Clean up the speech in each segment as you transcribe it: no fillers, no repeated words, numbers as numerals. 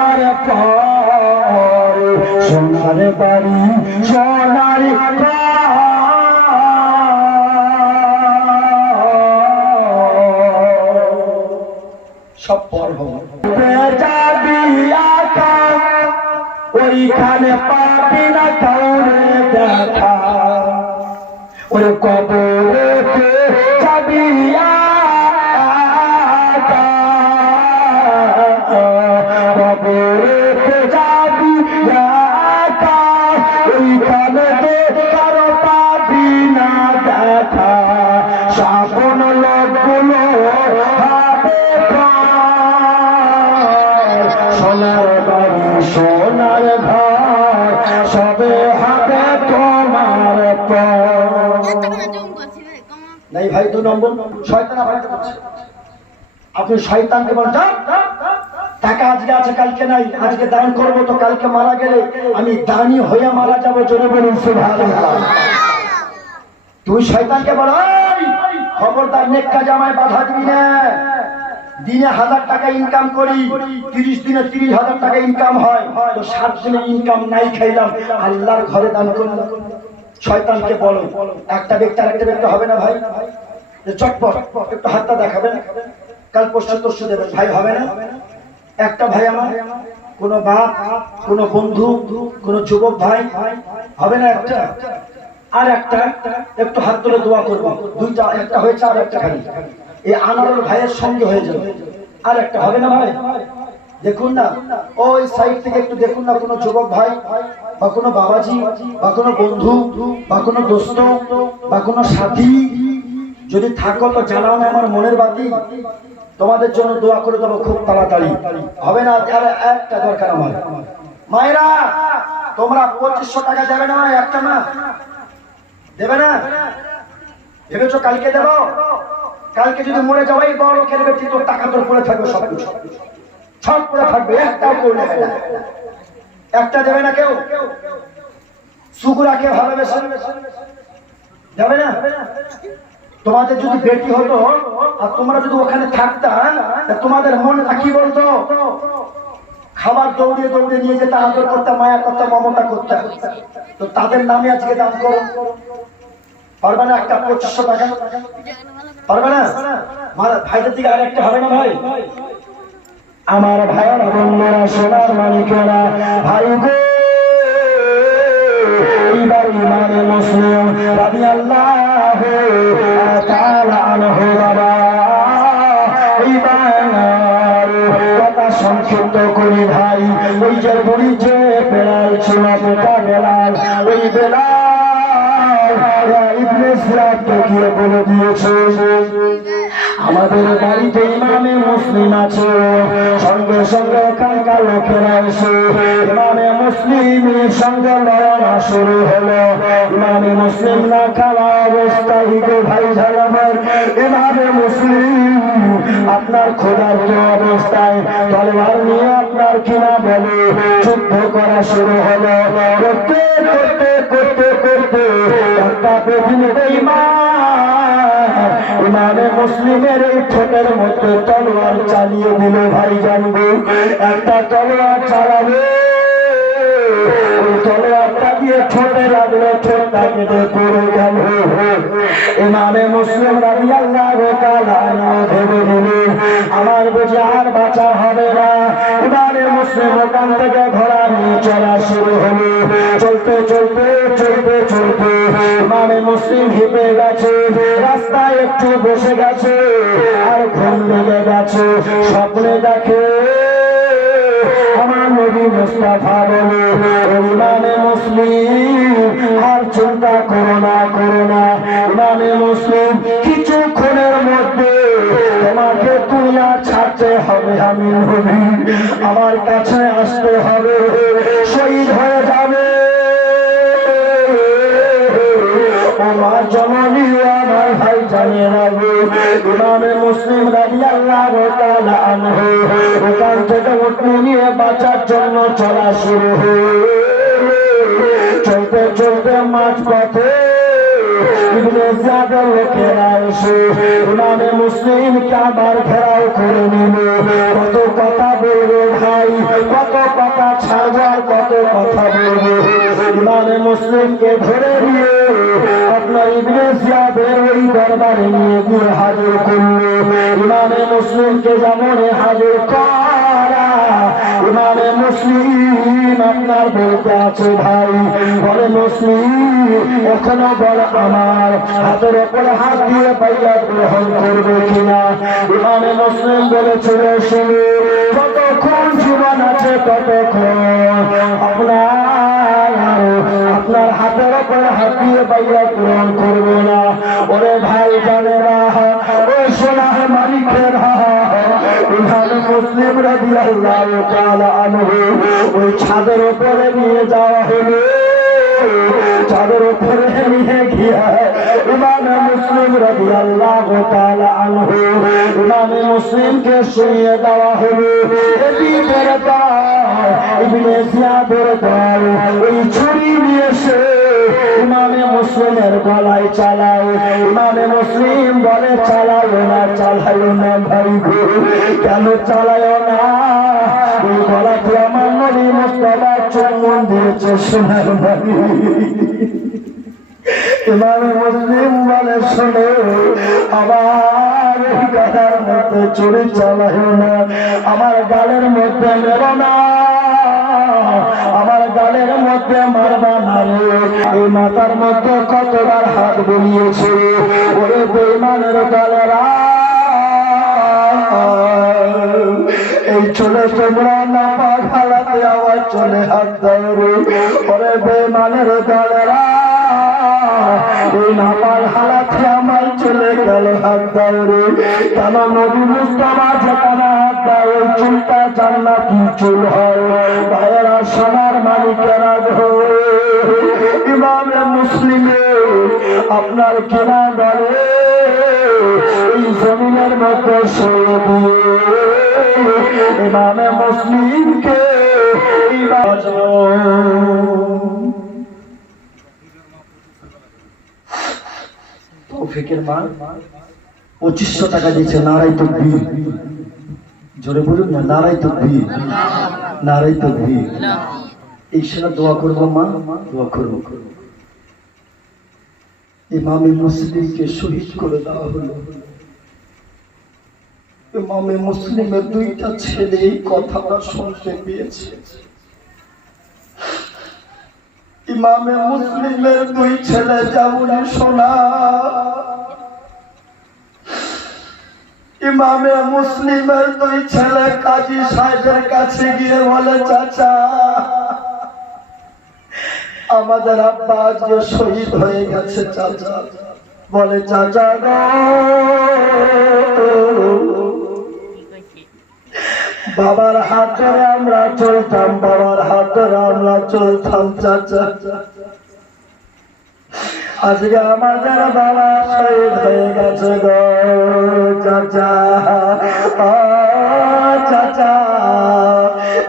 তোমার পর সোনার বাড়ি সোনার সব পর যাবি আকা ওইখানে পাবি না কাউরে দেখা ওই কবরে যাবি আকা কবরে যাবি আকা ওইখানে কারো পাবি না দেখা সাবন লোকগুলো হবে সোনার বাড়ি সোনার ঘর সবে হবে তোমার নাই ভাই 2 নম্বর শয়তান আবাদ করছে আপনি শয়তানকে বলছেন টাকা আজকে আছে কালকে নাই আজকে দান করব তো কালকে মারা গেলে আমি দানি হয়ে মারা যাব জোরে বলুন সুবহানাল্লাহ তুই শয়তানকে বল খবরদার নেক কাজ আমায় বাধা দিবি না দিনে 1000 টাকা ইনকাম করি 30 দিনে 30,000 টাকা ইনকাম হয় তো 7 দিনে ইনকাম নাই খাইলাম আল্লাহর ঘরে দান করলাম শয়তানকে বলো একটা ব্যক্তি আরেকটা ব্যক্তি হবে না ভাই চটপট একটু হাতটা দেখাবেন কাল পরশু দেবেন ভাই হবে না একটা ভাই আমার কোন বাপ কোন বন্ধু কোন যুবক ভাই হবে না একটা আর একটা একটু হাত তুলে দোয়া করব দুইটা একটা হয়েছে আর একটা খালি এই আনারুল ভাইয়ের সঙ্গে হয়ে যাবে আর একটা হবে না ভাই দেখুন না ওই সাইড থেকে একটু দেখুন না কোনো যুবক ভাই বা কোনো বাবাজি বা কোনো বন্ধু বা কোনো দোস্ত বা কোনো সাথী যদি থাকো তো জানাও না আমার মনের বাতি তোমাদের জন্য দোয়া করে দেবো খুব তাড়াতাড়ি হবে না আর একটা দরকার আমার মায়েরা তোমরা 2500 টাকা দেবে না একটা না দেবে না ভেবেছো কালকে দেবো কালকে যদি মরে যাও এই বড় লোকের বেটি তোর টাকা তোর পড়ে থাকবে সব পড়ে থাকবে একটাও কেউ নেবে না একটা দেবে না কেউ সুগুরাকে ভালোবেসে যাবে না তোমাদের যদি বেটি হতো আর তোমরা যদি ওখানে থাকতা তোমাদের মনটা কি বলতো খাবার দৌড়িয়ে দৌড়িয়ে নিয়ে যেতে আদর করতে মায়া করতে মমতা করতে তো তাদের নামে আজকে দান করো পারবে না একটা 2500 টাকা পারবে না ভাইদের দিকে আর একটা হবে না ভাই আমার ভাইয়ের বন্ধুরা সোনার মানিকেরা ভাই গো এইবার ইমামে মুসলিম রাদিয়াল্লাহু তাআলা আনহু বাবা এইবার কথা সংক্ষিপ্ত করি ভাই ওই যে বুড়ি যে বেলাল ছিল বেটা বেলাল ওই বেলাল ইবনে সিরাজকে গিয়ে বলে দিয়েছে আমাদের বাড়িতে ইমামে মুসলিম আছে সঙ্গে সঙ্গে ওখানকার লোকেরা এসে ইমামে মুসলিমের সঙ্গে লড়াই শুরু হলো ইমামে মুসলিম না খাওয়া অবস্থায় ভাই ঝালাবার ইমামে মুসলিম আপনার ক্ষুধার্ত অবস্থায় তলোয়ার নিয়ে আপনার কিনা বলে যুদ্ধ করা শুরু হলো করতে করতে করতে করতে একটা বিভিন্ন ইমামে মুসলিমের এই ঠোঁটের মধ্যে তলোয়ার চালিয়ে দিল ভাই জানবো একটা তলোয়ার চালাবে ওই তলোয়ারটা দিয়ে ঠোঁটে লাগলো ঠোঁটটা কেটে পড়ে গেল ইমামে মুসলিম রাদিয়াল্লাহু তাআলা ভেবে নিলেন আমার বুঝি আর বাঁচা হবে না ইমামে মুসলিম ওখান থেকে ঘোড়া নিয়ে চলা শুরু হলো চলতে চলতে চলতে চলতে ইমামে মুসলিম হেঁটে গেছে রাস্তায় একটু বসে গেছে আর ঘুম লেগে গেছে স্বপ্নে দেখে আমার নবী মুস্তাফা বলে ইমামে মুসলিম আর চিন্তা করো না ইমামে মুসলিম কিছুক্ষণের মধ্যে তোমাকে দুনিয়া ছাড়তে হবে আমি নবী আমার কাছে আসতে হবে শহীদ হয়ে যাবে আমার জননী আমার ভাই জানিয়ে রাখবে ইমামে মুসলিম রাদিয়াল্লাহু তাআলা আনহু ওখান থেকে উঠে নিয়ে বাঁচার জন্য চলা শুরু চলতে চলতে মাঝ পথে ইবনে জিয়াদের লোকেরা এসে ইমামে মুসলিমকে আবার ঘেরাও করে নিল। কত কথা বলবে ভাই, কত কথা ছাড়বে, কত কথা বলবে। ইমামে মুসলিমকে ধরে নিয়ে আপনার ইবনে জিয়াদের ওই দরবারে নিয়ে গিয়ে হাজির করলো। ইমামে মুসলিমকে যেমন হাজির করা, ইমামে মুসলিম আপনার বলতে আছে ভাই, বলে মুসলিম এখনো বলে আমার হাতের ওপরে হাত দিয়ে পাইয়া গ্রহণ করবে কিনা। ইমামে মুসলিম বলেছিল শুনে যতক্ষণ জীবন আছে ততক্ষণ আপনার হাতের ওপরে হাত দিয়ে পাইয়া গ্রহণ করবে না। ওরে ভাই জানেরা, ও সোনার মালিকের ইমামে মুসলিম রাদিয়াল্লাহু তাআলা আনহু ওই ছাদের উপরে নিয়ে যাওয়া হলো। ছাদের উপরে নিয়ে গিয়া ইমামে মুসলিম রাদিয়াল্লাহু তাআলা আনহু ইমামে মুসলিমকে শুনিয়ে দেওয়া হলো। এদিকের দল ইবনে জিয়াদের দল ওই ছুরি নিয়ে এসে ইমামে মুসলিমের গলায় চালাও। ইমামে মুসলিম বলে চালাও না, চালাও না ভাই গো। কেন চালাও না? ওই গলাতে আমার নবী মুস্তাফা চুম্বন দিয়েছে সোনার ভাই। ইমামে মুসলিম বলে শোনো, আমার গালের মধ্যে চুরি চালাও না, আমার গালের মধ্যে মেরো না, আমার গালের মধ্যে মারবা না রে। এই মাথার মধ্যে কতবার হাত বুলিয়েছে ওরে বেঈমানের গালেরা। এই চলে তোমরা না পাক হালাতে আবার চলে হাত দাও রে। ওরে বেঈমানের গালেরা, এই নাপাক হালাতে আমার চলে গেল হাত দাও রে। কেন নবী মুস্তাফা যেখানে হাত দাও ওই চুলটা জান্নাতি চুল হয়। ভাইয়েরা সোনার মালিকেরা গো, ইমামে মুসলিমে আপনার কিনা বলে এই জমিনের মধ্যে শুয়ে দিয়ে ইমামে মুসলিমকে তৌফিকের মা 2500 টাকা দিয়েছে। নারাই তাকবীর, জোরে বলুন না, নারাই তাকবীর, নারাই তাকবীর। এই সময় দোয়া করবো মা, দোয়া করবো। ইমামে মুসলিমকে শহীদ করে দেওয়া হলো। ইমামে মুসলিমের দুইটা ছেলে এই কথাটা শুনতে পেয়েছে। ইমামে মুসলিমের দুই ছেলে যেমন শোনা, ইমামে মুসলিমের দুই ছেলে কাজী সাহেবের কাছে গিয়ে বলে চাচা আমাদের আব্বা আজকে শহীদ হয়ে গেছে চাচা। বলে চাচা গো, বাবার হাত ধরে আমরা চলতাম, বাবার হাত ধরে আমরা চলতাম চাচা, আজকে আমাদের বাবা শহীদ হয়ে গেছে গো চাচা। চাচা,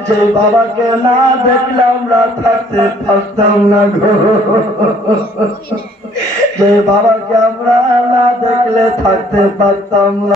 যে বাবাকে না দেখলে আমরা থাকতে পারতাম না গো, যে বাবাকে আমরা না দেখলে থাকতে পারতাম না।